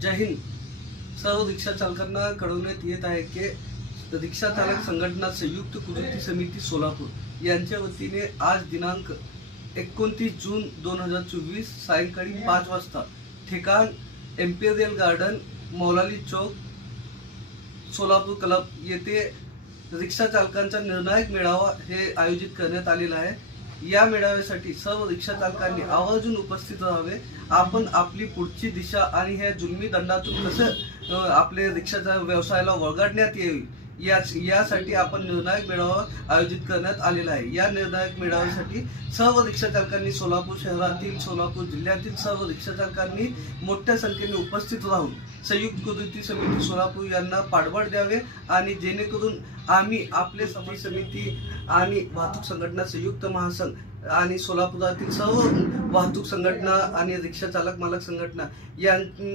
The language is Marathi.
जय हिंद. सर्व रिक्षा चालकांना कळवण्यात येत आहे की रिक्षा चालक संघटना संयुक्त कृती समिती सोलापूर यांच्या वतीने आज दिनांक 29 जून 2024 सायंकाळी 5 वाजता ठिकाण एम्पिरियल गार्डन मौलाली चौक सोलापूर क्लब येथे रिक्षा चालकांचा निर्णायक मेळावा हे आयोजित करण्यात आलेला आहे. या मेळाव्यासाठी सर्व रिक्षा चालकांनी आवर्जून उपस्थित राहावे. आपण आपली पुढची दिशा आणि ह्या जुलमी दंडातून कसं आपले रिक्षाच्या व्यवसायाला वळगाडण्यात येईल यासाठी आपण निर्णायक मेळावा आयोजित करण्यात आलेला आहे. या निर्णायक मेळाव्यासाठी सर्व रिक्षा चालकांनी सोलापूर शहरातील सोलापूर जिल्ह्यातील सर्व रिक्षा चालकांनी मोठ्या संख्येने उपस्थित राहून संयुक्त कृती समिती सोलापूर यांना पाठबळ द्यावे आणि जेणेकरून आम्ही आपले समिती आणि वाहतूक संघटना संयुक्त महासंघ आणि सोलापुरातील सर्व वाहतूक संघटना आणि रिक्षा चालक मालक संघटना